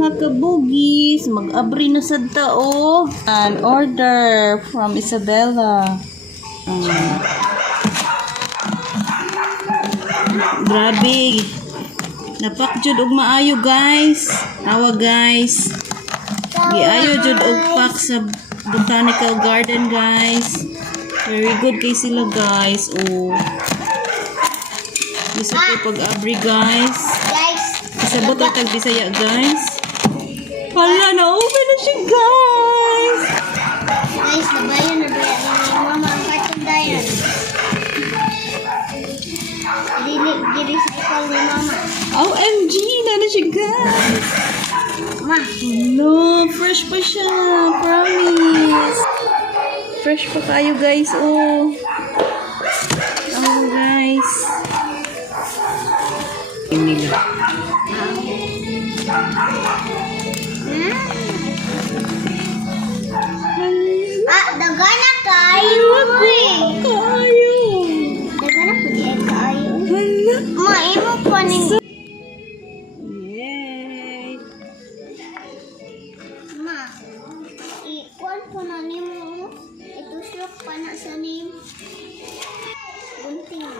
mga kabugis, mag-abri na sad tao. An order from Isabella. Grabe. Napak jud og maayo guys. Awa guys. Giayo jud og pak sa botanical garden guys. Very good kay sila guys. Oh. Bisa ko pag-abri guys. Isabot ang tag-Bisaya guys. Hala, na-open na siya guys. Guys, nabayan na ba yan ni mama ang cartoon dayan? Di-recycle ni mama. OMG, na siya guys. Ma. No, fresh pa siya. Promise. Fresh pa kayo guys. Oh. Oh guys. Ini lang. Dagan na kayo. Kayo. Dagan na po di kayo. Hala. Ma, imo po ning. Yay. Ma, ikuan po na nimo. Itusok pa na sa nim. Bunting.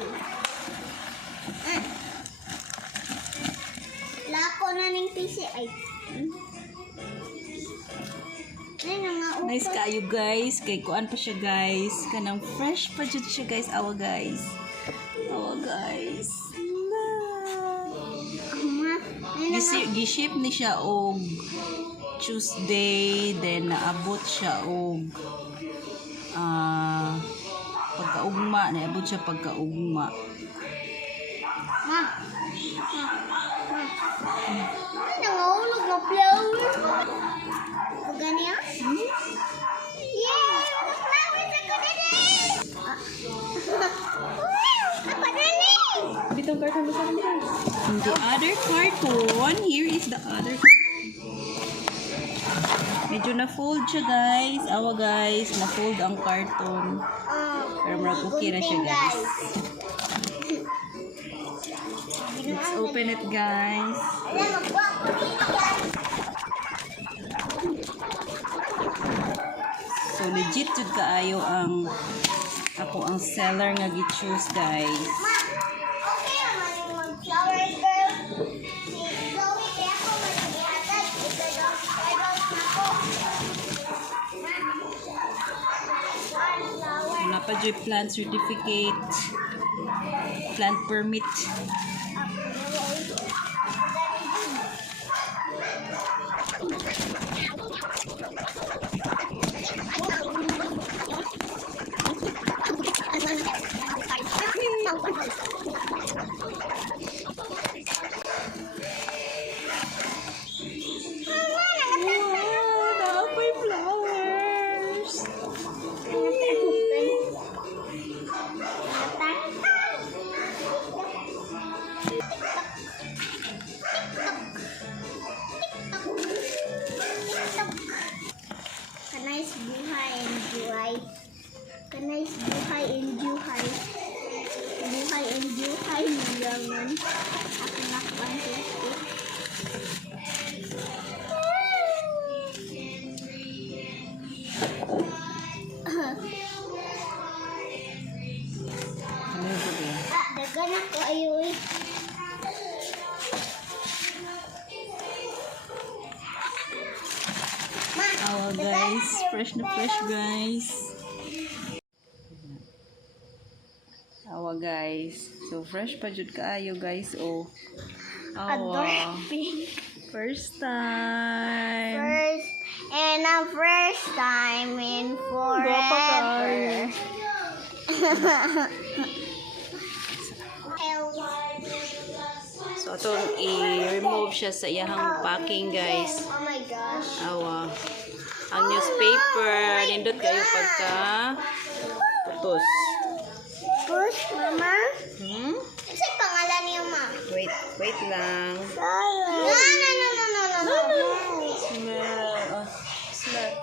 Lako na ning PC ay. Nice kayo guys. Kay kuan pa siya guys. Kanang fresh pa jud siya guys. Awa guys. Awa guys. Giship ni siya og Tuesday. Then naabot siya og pagkaugma. Naabot siya pagkaugma. Ma. Nangahulog na flower. Pagani ah? Yay! Flowers ako dali! Ako dali! Bitong carton mo sa kanila. The other carton. Here is the other. Medyo na-fold siya guys. Awa guys. Na-fold ang carton. Pero marag okay na siya guys. Let's open it guys. So legit jud kaayo ang ako ang seller nga gi-choose guys. Okay naman yung mag-flower girl. Si Chloe, kaya ako mag-ihatag. Ito daw, eyebrows na ko. Wala pa jud plant certificate. Plant permit. Kanais buhay enjoy. Kanais buhay enjoy. Buhay enjoy nilangan. Ako nakpan dagan ako ayoy. Awa guys, fresh na fresh guys. Awa guys. So fresh pa jud kaayo guys. Oh. Awa. First time. First time in forever. So itong i-remove siya sa iyahang packing guys. Oh my gosh. Awa. Ang newspaper, nindot kayo pagka putos. Push, mama. Hmm? Ano pangalan niya, ma? Wait lang. No. Smell. Oh, smell.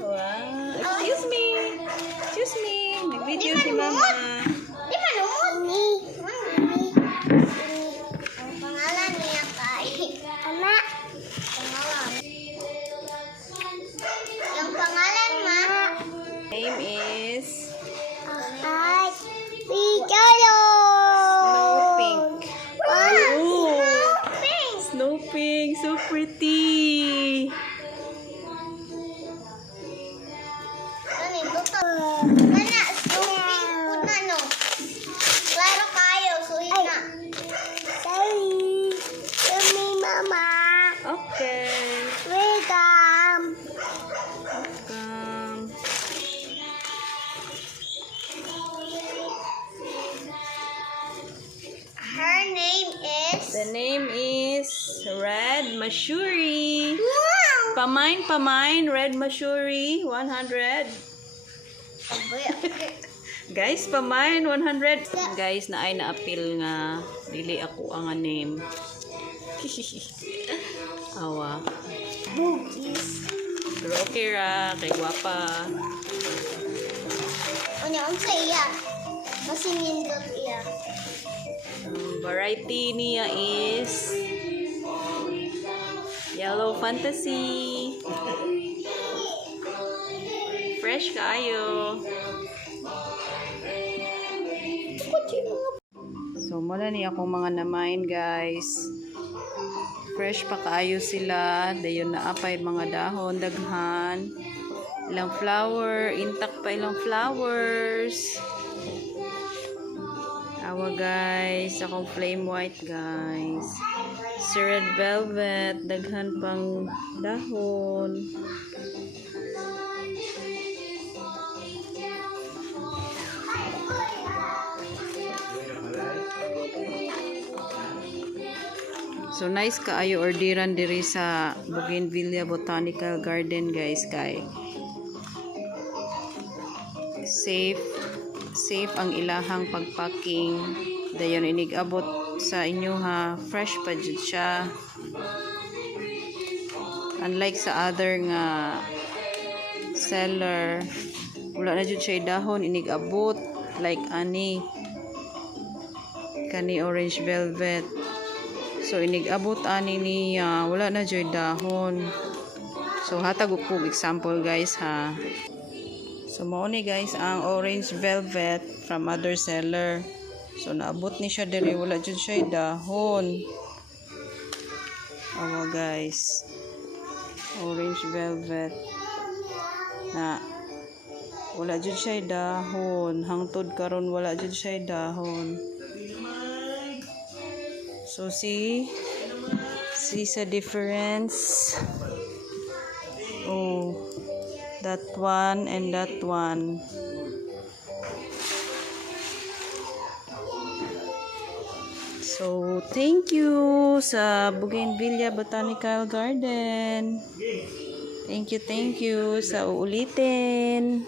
Wow. Excuse me. Nag-video si mama. Di ba lumot ni? Ang pangalan niya kay The name is Red Mashuri. Wow! Pamain, Red Mashuri, 100. Guys, pamain, 100. Guys, na ay na-appeal nga. Dili ako ang name. Awa. Boogies. Pero okay ra, kay guwapa. Ano ang saya? Masinindot iya. Variety niya is Yellow Fantasy. Fresh kaayo. So, mula ni akong mga namain, guys. Fresh pa kaayo sila. Dayon na apay mga dahon, daghan. Ilang flower. Intact pa ilang flowers. Awa, guys. Akong flame white, guys. Si red velvet. Daghan pang dahon. So nice kaayo orderan diri sa Bougainvillea Botanical Garden, guys, kay safe ang ilahang pagpacking. Dayon inig-abot sa inyo ha, fresh pa jud siya. Unlike sa other nga seller, wala na jud siya dahon inig-abot like ani kani orange velvet. So inig-abot ani niya, wala na joy dahon. So hatag ko example, guys, ha. So mao ni, guys, ang orange velvet from other seller. So naabot ni siya diri, wala jud siya dahon. Awa, guys. Orange velvet. Na wala jud siya dahon. Hangtod karon wala jud siya dahon. So see sa difference. Oh, that one and that one. So thank you sa Bougainvillea Botanical Garden. Thank you sa uulitin.